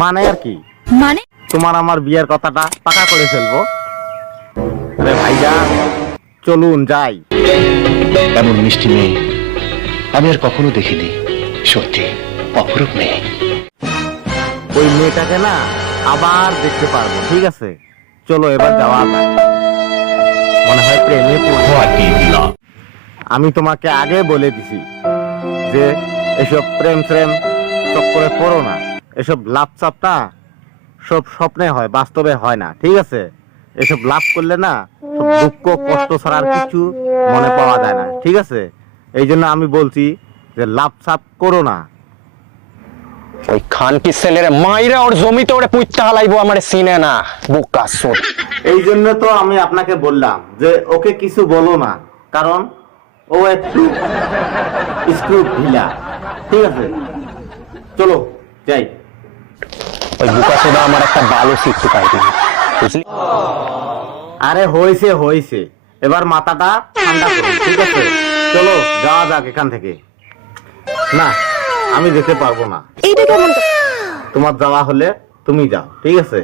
মানে আর কি? মানে তোমার আমার বিয়ের কথাটা পাকা করে ফেলবো। আরে ভাইজান, চলুন যাই। এমন মিষ্টি মেয়ে আমি আর কখনো দেখিনি। সত্যি অপরূপ মেয়ে। ওই মেয়েটাকে না আবার দেখতে পারবো। ঠিক আছে, চলো এবার যাওয়া যাক। মনে হয় প্রেমে পড়বো। আমি তোমাকে আগে বলে দিছি যে এসব প্রেম প্রেম চক্করে পড়ো না। এসব লাভ চাপটা সব স্বপ্নে হয়, বাস্তবে হয় না। ঠিক আছে, এসব লাভ করলে না সব দুঃখ কষ্ট ছাড়া আর কিছু মনে পাওয়া যায় না। ঠিক আছে, এই জন্য আমি বলছি যে লাভ চাপ করো না। ওই খান কি ছেলের মাইরা ওর জমিতে ওরে পুইত্তা হালাইবো আমার সিনে না বুকা সোট। এই জন্য তো আমি আপনাকে বললাম যে ওকে কিছু বলো না, কারণ ও একটু স্ক্রু ঢিলা। ঠিক আছে, চলো যাই। ওই বুকা সোডা আমার একটা ভালো শিখতে পাইনি, বুঝলি? আরে হয়েছে হয়েছে, এবার মাথাটা ঠান্ডা করো। ঠিক আছে, চলো যাওয়া যাক এখান থেকে। না, আমি যেতে পারবো না। এইটা কেমন? তোমার যাওয়া হলে তুমি যাও। ঠিক আছে।